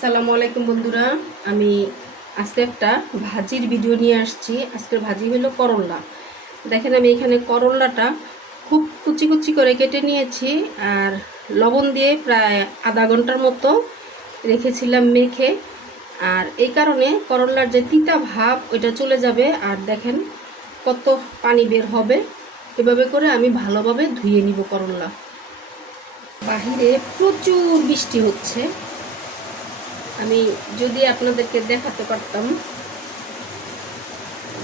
আসসালামু আলাইকুম বন্ধুরা। আমি আজকে একটা ভাজির ভিডিও নিয়ে আসছি। আজকের ভাজি হলো করল্লা দেখেন, আমি এখানে করল্লাটা খুব কুচি কুচি করে কেটে নিয়েছি আর লবণ দিয়ে প্রায় আধা ঘণ্টার মতো রেখেছিলাম মেখে। আর এই কারণে করল্লার যে তিতা ভাব, ওইটা চলে যাবে। আর দেখেন, কত পানি বের হবে। এভাবে করে আমি ভালোভাবে ধুয়ে নিব করল্লা বাহিরে প্রচুর বৃষ্টি হচ্ছে। আমি যদি আপনাদেরকে দেখাতে পারতাম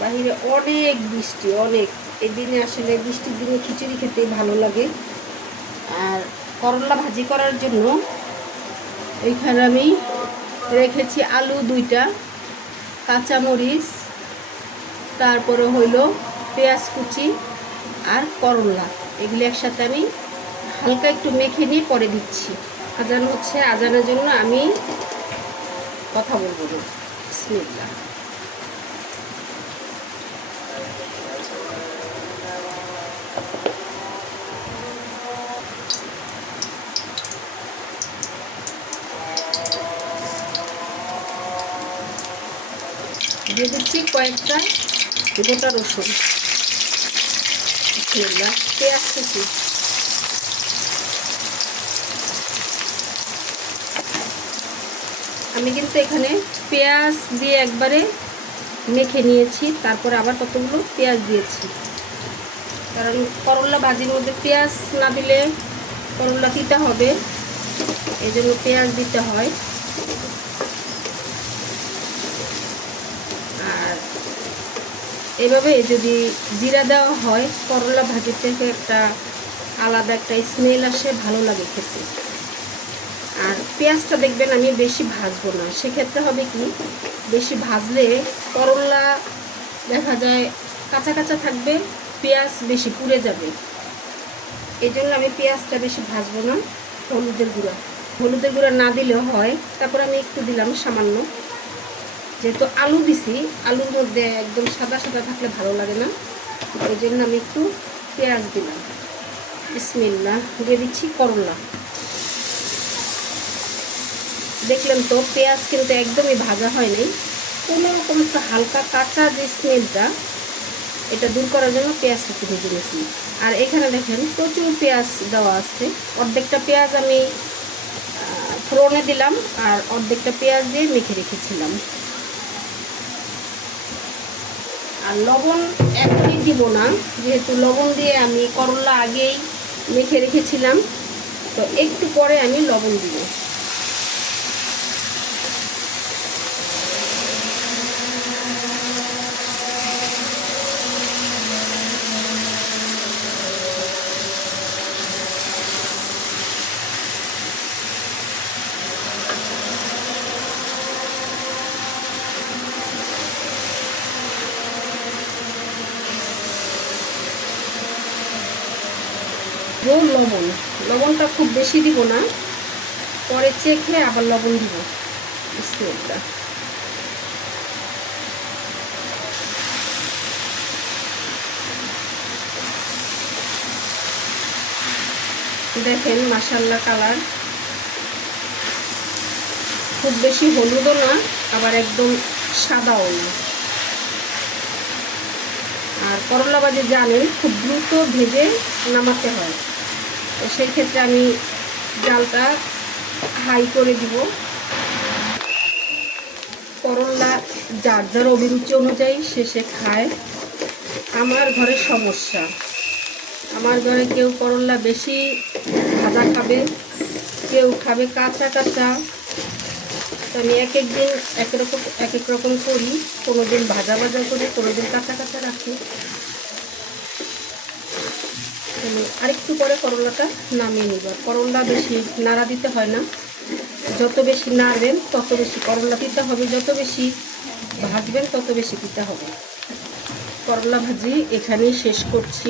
বাহিরে অনেক বৃষ্টি, অনেক। এই দিনে আসলে বৃষ্টির দিনে খিচুড়ি খেতে ভালো লাগে। আর করলা ভাজি করার জন্য এইখানে আমি রেখেছি আলু দুইটা, কাঁচামরিচ, তারপরে হইল পেঁয়াজ কুচি আর করলা। এগুলি একসাথে আমি হালকা একটু মেখে নিয়ে পরে দিচ্ছি। আজান হচ্ছে, আজানের জন্য আমি কথা বলব দিয়ে দিচ্ছি কয়েকটা গোটা রসুন। পেঁয়াজ কুচি। আমি কিন্তু এখানে পেঁয়াজ দিয়ে একবারে মেখে নিয়েছি, তারপরে আবার কতগুলো পেঁয়াজ দিয়েছি। কারণ করলা ভাজির মধ্যে পেঁয়াজ না দিলে করলা দিতে হবে এই জন্য পেঁয়াজ দিতে হয়। আর এভাবে যদি জিরা দেওয়া হয়, করলা ভাজির থেকে একটা আলাদা একটা স্মেল আসে, ভালো লাগে খেতে। পেঁয়াজটা দেখবেন আমি বেশি ভাজবো না। সেক্ষেত্রে হবে কি, বেশি ভাজলে করলা দেখা যায় কাঁচা কাঁচা থাকবে, পেঁয়াজ বেশি পুড়ে যাবে। এই জন্য আমি পেঁয়াজটা বেশি ভাজবো না, হলুদের গুঁড়া। হলুদের গুঁড়া না দিলেও হয়। তারপর আমি একটু দিলাম সামান্য। যেহেতু আলু দিছি, আলুর মধ্যে একদম সাদা সাদা থাকলে ভালো লাগে না। ওই জন্য আমি একটু পেঁয়াজ দিলাম। বিসমিল্লা দিয়ে দিচ্ছি করলা। দেখলেন তো পেঁয়াজ কিন্তু একদমই ভাজা হয় নাই। কোনো রকম একটু হালকা কাঁচা যে স্মেলটা, এটা দূর করার জন্য পেঁয়াজটা একটু ভেজে নিয়েছি। আর এখানে দেখেন প্রচুর পেঁয়াজ দেওয়া আছে। অর্ধেকটা পেঁয়াজ আমি ফোড়নে দিলাম আর অর্ধেকটা পেঁয়াজ দিয়ে মেখে রেখেছিলাম। আর লবণ এখনই দিব না, যেহেতু লবণ দিয়ে আমি করলা আগেই মেখে রেখেছিলাম, তো একটু পরে আমি লবণ দিব। ও লবণ। লবণটা খুব বেশি দিব না। পরে চেখে আবার লবণ দিব। বিস্কুটটা দেখেন মাসাল্লা কালার। খুব বেশি হলুদও না, আবার একদম সাদাও না। আর করলা বাজে জানেন খুব দ্রুত ভেজে নামাতে হয়। তো সেই ক্ষেত্রে আমি জালটা হাই করে দিব। করলা যার যার অভিরুচি অনুযায়ী সে সে খায়। আমার ঘরে সমস্যা। আমার ঘরে কেউ করলা বেশি ভাজা খাবে, কেউ খাবে কাঁচা কাঁচা। আমি এক এক দিন এক রকম, এক এক রকম করি। কোনো দিন ভাজা ভাজা করি কোনো দিন কাঁচা কাঁচা রাখি। আমি আরেকটু পরে করলাটা নামিয়ে নিব। করলা বেশি নাড়া দিতে হয় না। যত বেশি নাড়বেন, তত বেশি করলা দিতে হবে। যত বেশি ভাজবেন, তত বেশি দিতে হবে। করলা ভাজি এখানেই শেষ করছি।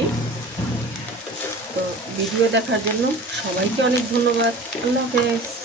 তো ভিডিও দেখার জন্য সবাইকে অনেক ধন্যবাদ। আল্লাহ হাফেজ।